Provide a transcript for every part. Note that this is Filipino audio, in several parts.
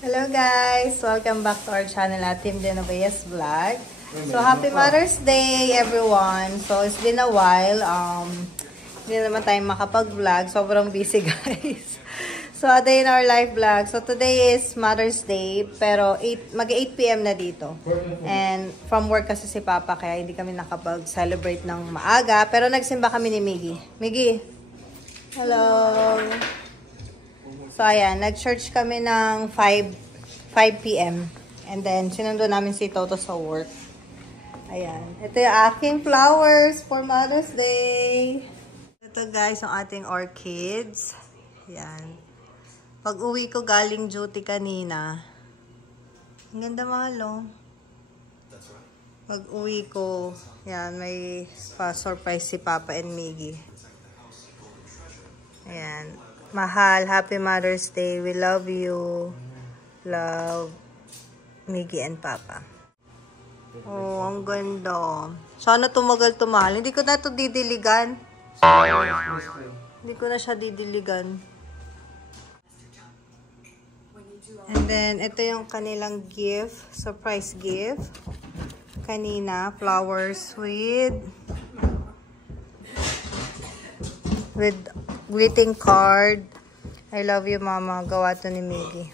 Hello guys! Welcome back to our channel at Team Genoveas Vlog. So happy Mother's Day everyone! So it's been a while. Hindi naman tayo makapag-vlog. Sobrang busy guys. So a day in our life vlog. So today is Mother's Day. Pero mag-8 PM na dito. And from work kasi si Papa kaya hindi kami nakapag-celebrate ng maaga. Pero nagsimba kami ni Miggy. Miggy! Hello! So, ayan. Nag-church kami ng 5 PM. And then, sinundo namin si Toto sa work. Ayan. Ito yung aking flowers for Mother's Day. Ito guys, ang ating orchids. Ayan. Pag-uwi ko galing duty kanina. Ang ganda mahal, oh. Pag-uwi ko, ayan, may pa-surprise si Papa and Miggy. Ayan. Mahal, happy Mother's Day. We love you. Love, Miggy and Papa. Oh, ang ganda. Sana tumagal to mahal. Hindi ko na to didiligan. Hindi ko na siya didiligan. And then, ito yung kanilang gift. Surprise gift. Kanina, flowers with greeting card. I love you, Mama. Gawa to ni Miggy.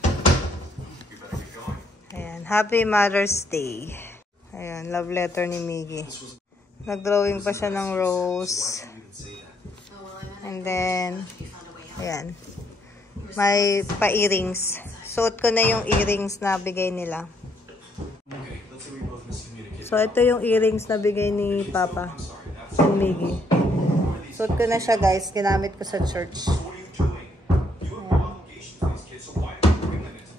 Ayan. Happy Mother's Day. Ayan. Love letter ni Miggy. Nag-drawing pa siya ng rose. And then, ayan. May pa-earrings. Suot ko na yung earrings na bigay nila. So, ito yung earrings na bigay ni Papa and Miggy. Suot ko na siya guys, ginamit ko sa church.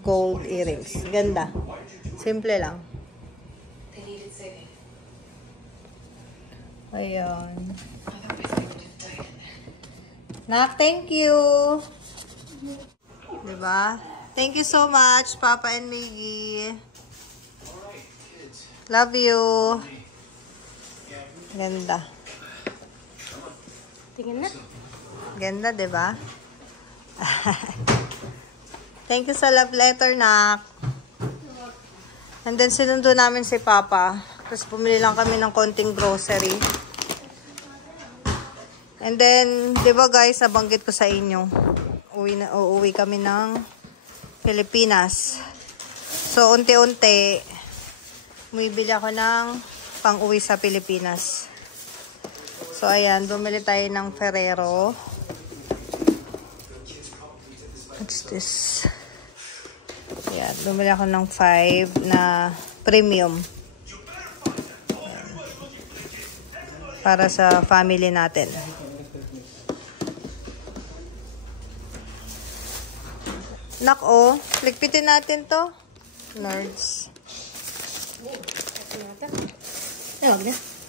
Gold earrings. Ganda. Simple lang. Ayan. Nak, thank you. Diba? Thank you so much, Papa and Miggy. Love you. Ganda. Tingin na. Ganda, diba? Thank you sa love letter, Nak. And then, sinundo namin si Papa. Tapos, bumili lang kami ng konting grocery. And then, diba guys, nabanggit ko sa inyo. Uuwi kami ng Pilipinas. So, unti-unti, bumibili ako ng pang-uwi sa Pilipinas. So, ayan. Bumili tayo ng Ferrero. What's this? Ayan. Bumili ako ng 5 na premium. Ayan. Para sa family natin. Nak, oh. Ligpitin natin to. Nerds.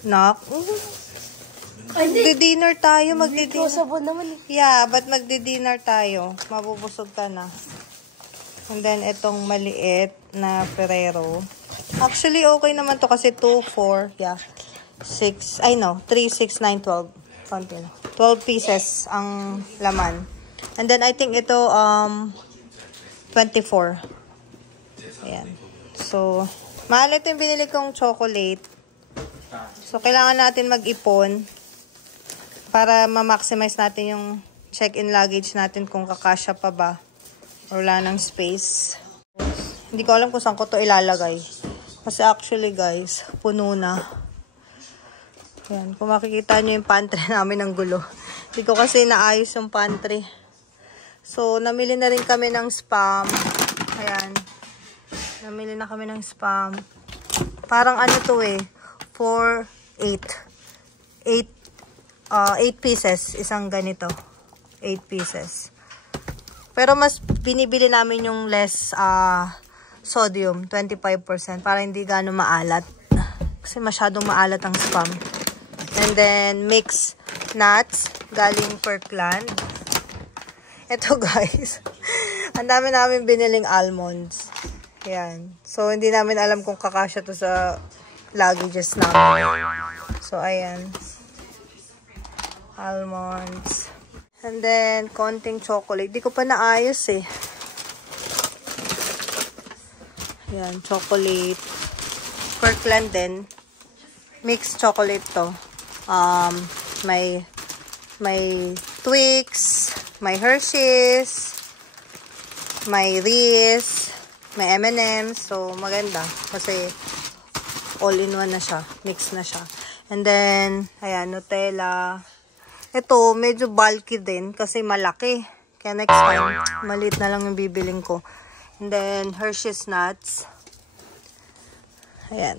Nak. Magdi-dinner tayo. Yeah, but magdi-dinner tayo. Mabubusog ka na. And then, itong maliit na Ferrero. Actually, okay naman to kasi 2, 4, yeah. 6, 3, 6, 9, 12. 12 pieces ang laman. And then, I think ito, 24. Ayan. So, mahal ito yung binili kong chocolate. So, kailangan natin mag-ipon para ma-maximize natin yung check-in luggage natin kung kakasya pa ba or wala ng space. Hindi ko alam kung saan ko to ilalagay. Kasi actually guys, puno na. Ayan, kung makikita nyo yung pantry namin ng gulo. Hindi ko kasi naayos yung pantry. So, namili na rin kami ng Spam. Ayan. Namili na kami ng Spam. Parang ano to eh. 4, 8 pieces. Isang ganito. 8 pieces. Pero mas binibili namin yung less sodium. 25%. Para hindi gano'ng maalat. Kasi masyadong maalat ang Spam. And then, mix nuts. Galing Kirkland. Ito guys. Ang dami namin biniling almonds. Ayan. So, hindi namin alam kung kakasya to sa luggages namin. So, ayan. Almonds. And then, konting chocolate. Di ko pa naayos eh. Ayan, chocolate. Kirkland din. Mixed chocolate to. May Twix, may Hershey's, may Reese, may M&M's. So, maganda. Kasi, all-in-one na siya. Mix na siya. And then, ayan, Nutella. Ito, medyo bulky din kasi malaki. Kaya next time, maliit na lang yung bibiling ko. And then, Hershey's Nuts. Ayan.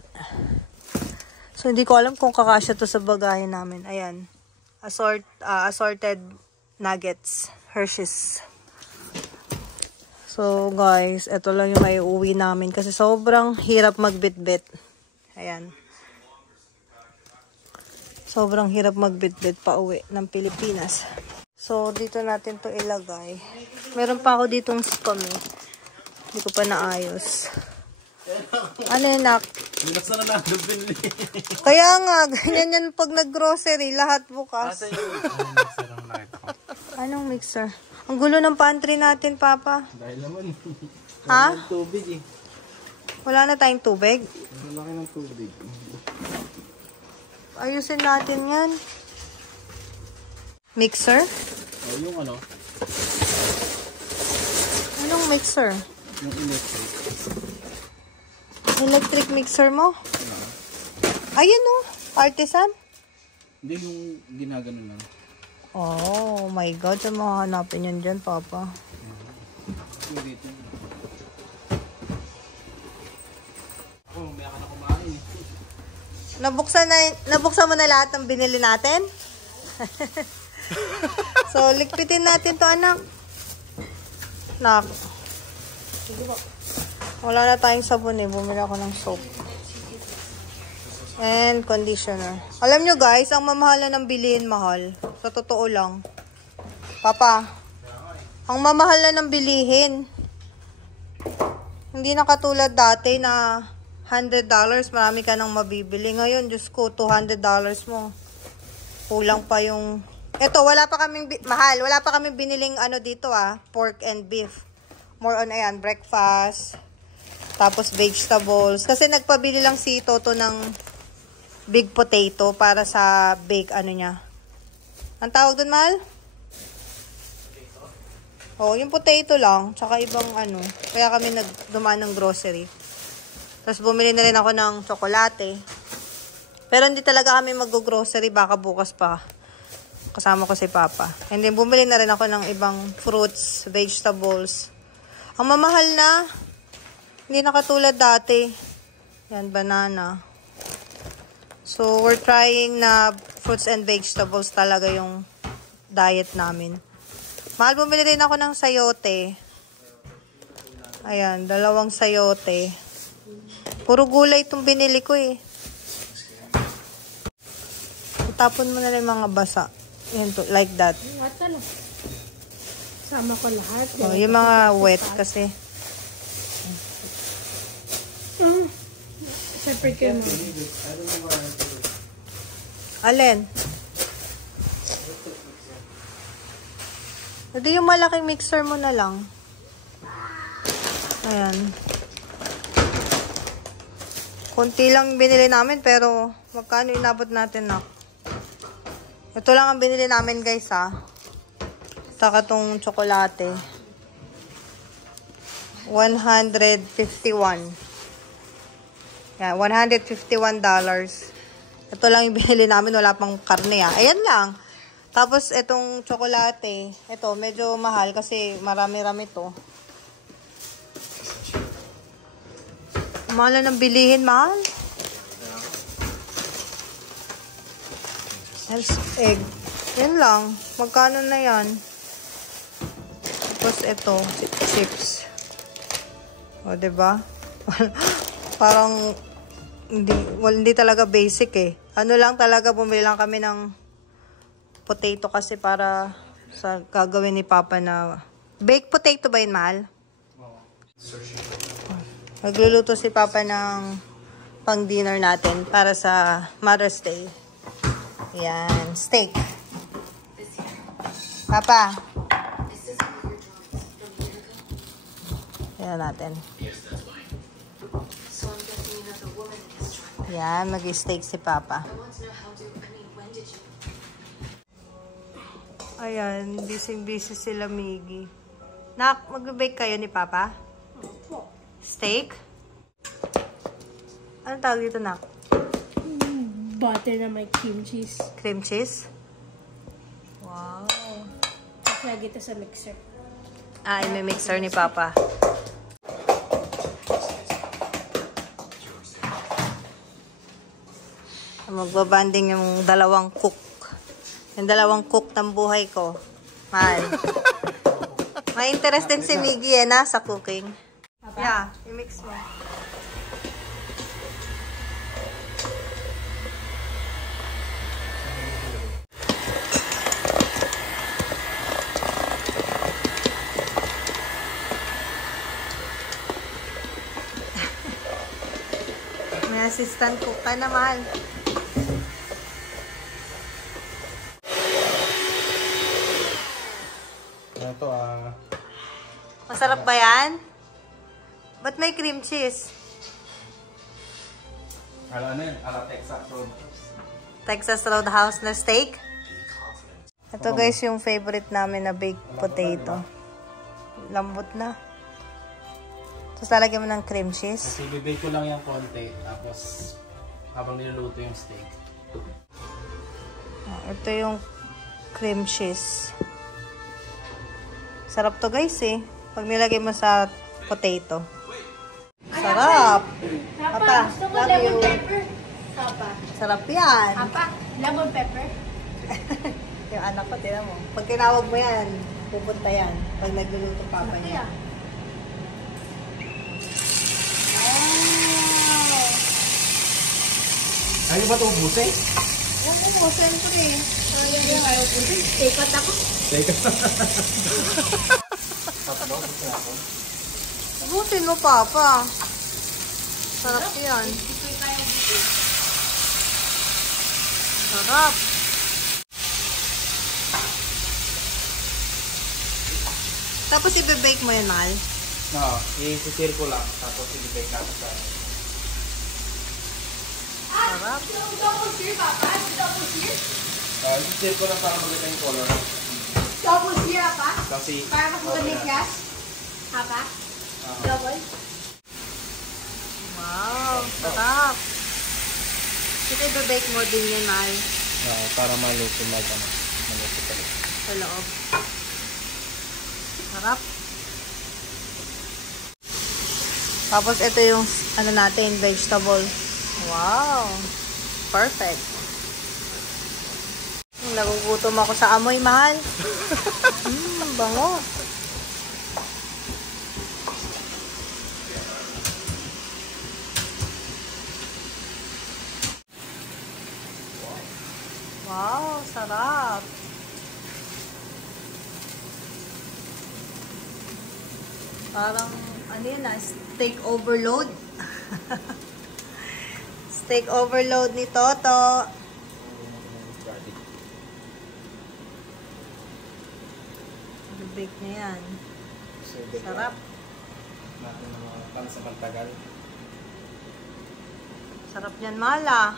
So, hindi ko alam kung kakasya to sa bagahe namin. Ayan. Assorted nuggets. Hershey's. So, guys, ito lang yung may uwi namin kasi sobrang hirap magbitbit. Ayan. Sobrang hirap magbitbit pa uwi ng Pilipinas. So, dito natin to ilagay. Meron pa ako ditong spam eh. Hindi ko pa naayos. Ano yun, nak? Kaya nga, ganyan yan pag nag-grocery, lahat bukas. Anong mixer? Ang gulo ng pantry natin, Papa. Dahil naman. Ha? Wala tubig eh. Wala na tayong tubig? Wala ka ng tubig. Ayusin natin yan. Mixer? Oh, yung ano? Anong mixer? Yung electric. Electric mixer mo? Ayun o. Artisan? Hindi yung ginagano lang. Oh my God. Saan makahanapin yan dyan, Papa? Yung dito. Ako, may ka na kumain eh. Nabuksan mo na lahat ng binili natin? So, ligpitin natin to, anak. Nak. Wala na tayong sabon eh. Bumili ako ng soap. And conditioner. Alam nyo guys, ang mamahala ng bilihin mahal. Sa totoo lang. Papa, ang mamahal na ng bilihin. Hindi na katulad dati na $100, marami ka nang mabibili. Ngayon, Diyos ko, $200 mo. Kulang pa yung... Eto, wala pa kaming... Mahal, wala pa kaming biniling ano dito pork and beef. More on, ayan, breakfast. Tapos vegetables. Kasi nagpabili lang si Toto ng big potato para sa bake ano niya. Ang tawag dun, Mahal? Oh, yung potato lang. Tsaka ibang ano. Kaya kami nagdumaan ng grocery. Tapos bumili na rin ako ng tsokolate. Pero hindi talaga kami mag-grocery. Baka bukas pa. Kasama ko si Papa. And then bumili na rin ako ng ibang fruits, vegetables. Ang mamahal na. Hindi na katulad dati. Yan, banana. So, we're trying na fruits and vegetables talaga yung diet namin. Mahal, bumili rin ako ng sayote. Ayan, 2 sayote. Puro gulay itong binili ko eh. Tapon mo na lang mga basa. Yan to, like that. Sama ko lahat. Oh, yung mga wet kasi. Separate kayo mo. Alin? Hindi yung malaking mixer mo na lang. Ayan. Kunti lang binili namin pero magkano inabot natin na? Ito lang ang binili namin guys Saka tong tsokolate. 151. Yeah, $151. Ito lang yung binili namin. Wala pang karne Ayan lang. Tapos itong tsokolate. Ito medyo mahal kasi marami-rami to. Mahal na ng bilihin, mahal. Egg. Yan lang. Magkano na yan? Tapos ito, chips. O, diba? Parang hindi talaga basic eh. Ano lang talaga, bumili lang kami ng potato kasi para sa gagawin ni Papa na baked potato ba yun, mahal? Magluluto si Papa ng pang-dinner natin para sa Mother's Day. Yan, steak. Papa. Yan natin. Yan, mag-steak si Papa. Ayan, busy-busy sila, Miggy. Nak, mag-bake kayo ni Papa? Steak? Anong tawag dito, Nak? Butter na may cream cheese. Cream cheese? Wow. Tapos lagi ito sa mixer. Ah, may mixer ni Papa. Magbabanding yung dalawang cook. Yung dalawang cook ng buhay ko. Mahal. May interest din si Miggy sa cooking. Yeah, i-mix mo. May assistant cook ka na, Mahal. Ito Masarap ba yan? Ba't may cream cheese? ano yun? Texas Road. Texas Roadhouse na steak. Ito guys yung favorite namin na baked potato. Lambot na. Tapos lalagyan mo ng cream cheese. Kasi bibake ko lang yung konti. Tapos habang niluluto yung steak. Ito yung cream cheese. Sarap to guys eh. Pag nilagay mo sa potato. Sarap! Papa, gusto ko love lemon you. pepper. Papa. Sarap yan. Papa, lemon pepper. Yung anak ko, tinan mo. Pag tinawag mo yan, pupunta yan. Pag nagluluto papa niya. Ayaw ba ito ubusin? Yan po, siyempre. Ayaw ko din. Tekot ako. Teka. Ubusin mo, Papa. Sarap yan. Sarap. Tapos i-bake mo yan, Mahal. No, i-stir ko lang. Tapos i-bake natin sa Sarap. Double sear, Papa. Double sear. i-stir ko lang para maganda yung color. Double sear, Papa. Kasi Para mas maganda yung gas. Papa. Double. Wow, sarap. Sige, i-bake mo din yan, Mahal. para maluto maluto pa rin. Sa loob. Sarap. Tapos ito yung ano natin, vegetable. Wow. Perfect. Nagugutom ako sa amoy, Mahal. Bango. Wow, sarap. Parang, ano yun steak overload. Steak overload ni Toto. Bake na yan. Sarap. Para sa pagtagal. Sarap yan, Mala.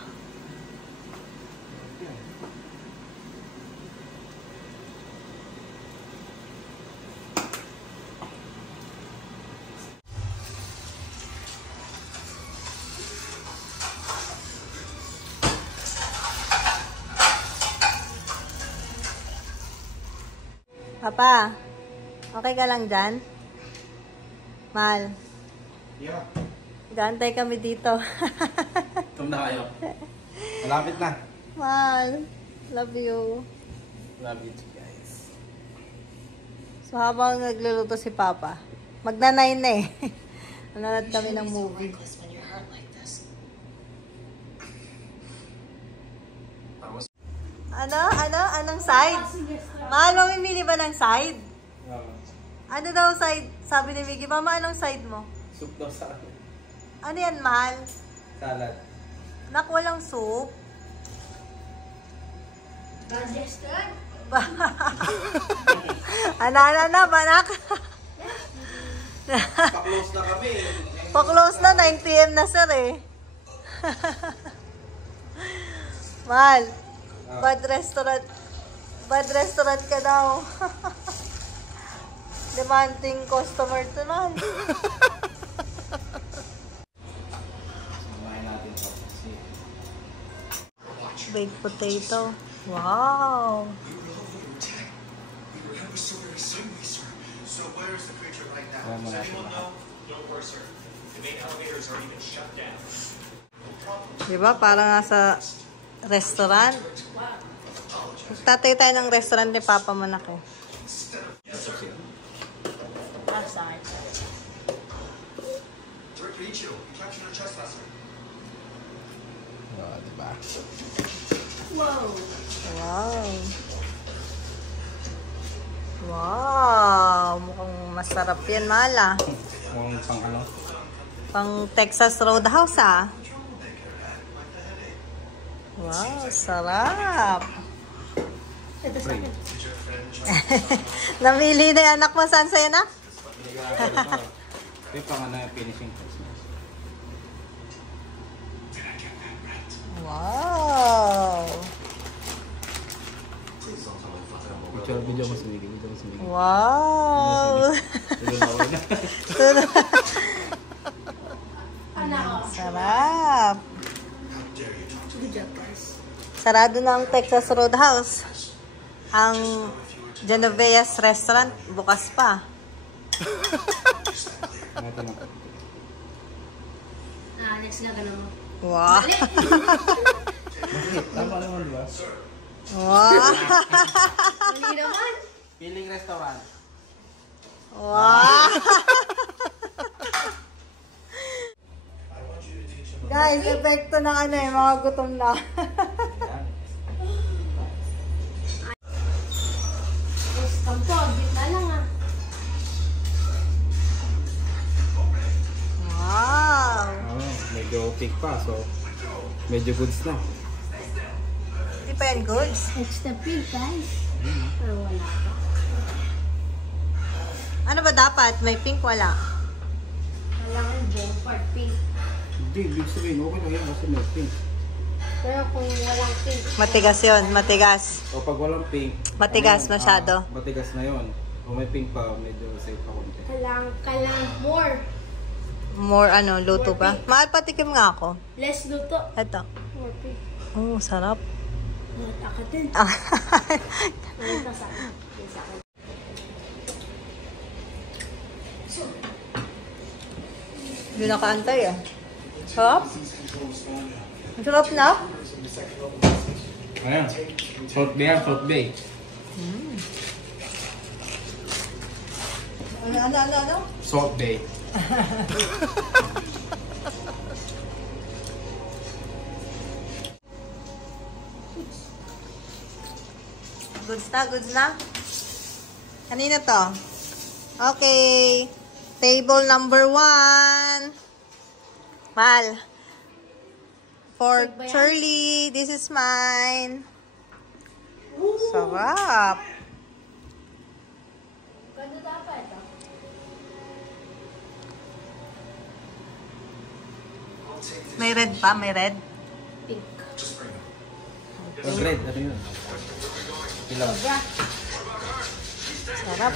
Papa, okay ka lang dyan? Mal, Yeah. gaantay kami dito. Tum na kayo. Malapit na. Mal, love you. Love you too, guys. So habang nagluluto si Papa, magna-9 na eh. Nanonood kami ng movie. Anong side? Mahal, mamimili ba ng side? Ano daw side? Sabi ni Miggy, Mama, anong side mo? Soup daw sa akin. Ano yan, Mahal? Salad. Nak, walang soup. Digestion. Ana, banak. Pa-close na kami. Pa-close na, 9 p.m. na sir eh. Mahal, bad restaurant. Bad restaurant ka daw. Demanding customer to man. Baked potato. Wow. Diba? Parang nasa restaurant. Tatay tayo ng restaurant ni Papa Manak eh. Diba? Wow. Wow. Wow. Mukhang masarap yan, Mala. Mukhang pang ano? Pang Texas Roadhouse, ah. Wow, sarap. Ito sa akin. Namili na yung anak mo. Saan sa'yo na? Ito pang ano yung finishing touch. Wow. Video mo sumigil. Wow. Sarap. Good job, guys. Sarado na ang Texas Roadhouse. Ang Genove's Restaurant, bukas pa. Next na ka naman. Wow. Tama naman, diba? Wow. Mali naman. Feeling restaurant. Wow. Guys, epekto ng ano eh, mga gutom na. Kampo, gitna lang ah. Wow. Medyo thick pa, so medyo goods na. Hindi pa yan goods. Extra pink, guys. Pero wala pa. Ano ba dapat? May pink, wala. Kailangan buong part pink. Hindi, ibig sabihin, okay lang yan kasi may pink. Pero kung walang pink, Matigas yun, matigas. O pag walang pink, Matigas ano yun? masyado. Matigas na yun. Kung may pink pa, medyo safe pa konti. kailangan more. More ano, luto pa. Mahal, patikim nga ako. Less luto. Ito. More pink. Oh, sarap. Ako din. Ito sa akin. Sa akin. Hindi nakaantay ah. Sarap? Sarap na? Ayan. Salt Bay yan, Salt Bay. Ano? Salt Bay. Goods na? Kanina to? Okay. Table number 1. Mal. For Big ba yan? Shirley, this is mine. Sarap. Ganda dapat ito. May red pa? May red? Pink. Pag red, ano yun? Ilaw. Sobra. Sarap.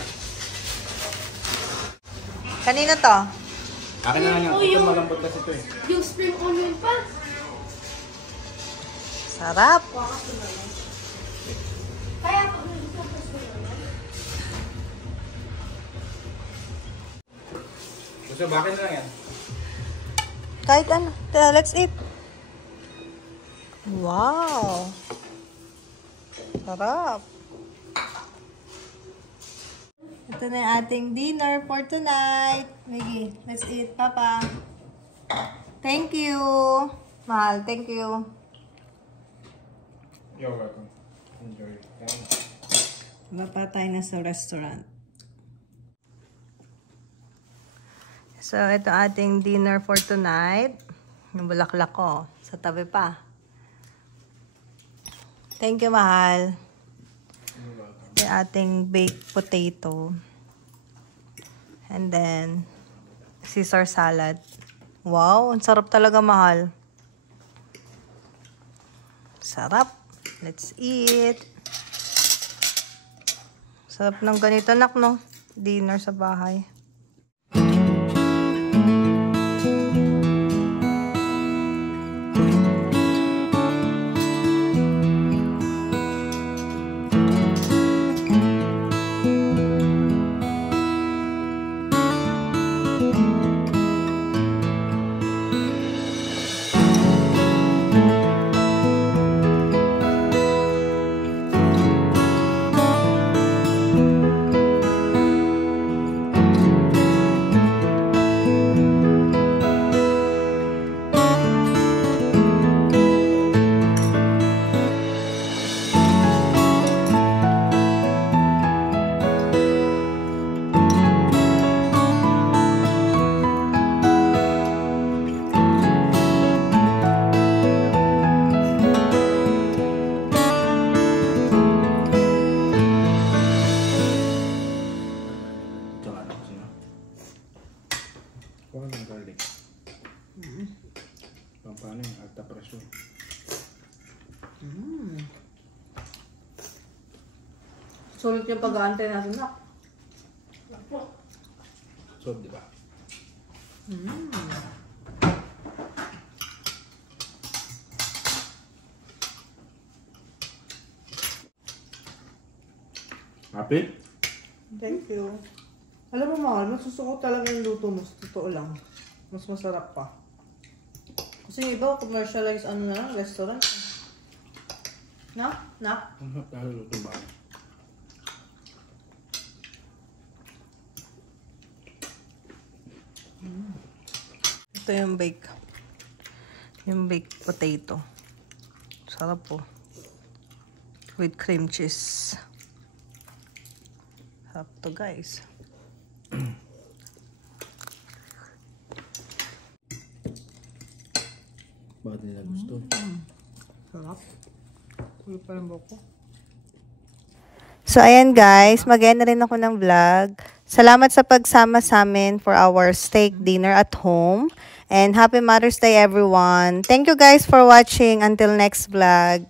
Kanina to? Akin na lang yan. Oh, Ito yung- malambot kasi ito eh. Yung spring onion pa. Sarap. Wakas naman. Kaya ako gusto ko spring onion. Gusto, bakit na lang yan? Kahit ano. Tara, let's eat. Wow. Sarap. Ito na yung ating dinner for tonight. Maggie, let's eat, Papa. Thank you. Mahal, thank you. You're welcome. Enjoy. Diba pa tayo na sa restaurant? So, ito ating dinner for tonight. Yung bulaklak ko. Sa tabi pa. Thank you, Mahal. Yung ating baked potato. And then, Caesar salad. Wow, ang sarap talaga, mahal. Sarap. Let's eat. Sarap ng ganito, anak, no? Dinner sa bahay. Kuha ng garlic. Paano yung alta pressure? Sulit yung pag-aantay natin, nak. So, di ba? Happy? Thank you. Alam mo, mahal, masusuko talaga yung luto mo. Totoo lang. Mas masarap pa. Kasi yung iba, commercialized ano na lang, restaurant. No? Nak? Ang sarap talaga luto ba? Ito yung bake. Yung baked potato. Sarap po. With cream cheese. Sarap to, guys. Bakit nila gusto? Sarap. Kulit pa ng buko. So, ayan guys, mag-end na rin ako ng vlog. Salamat sa pagsama sa amin for our steak dinner at home. And happy Mother's Day, everyone. Thank you guys for watching. Until next vlog.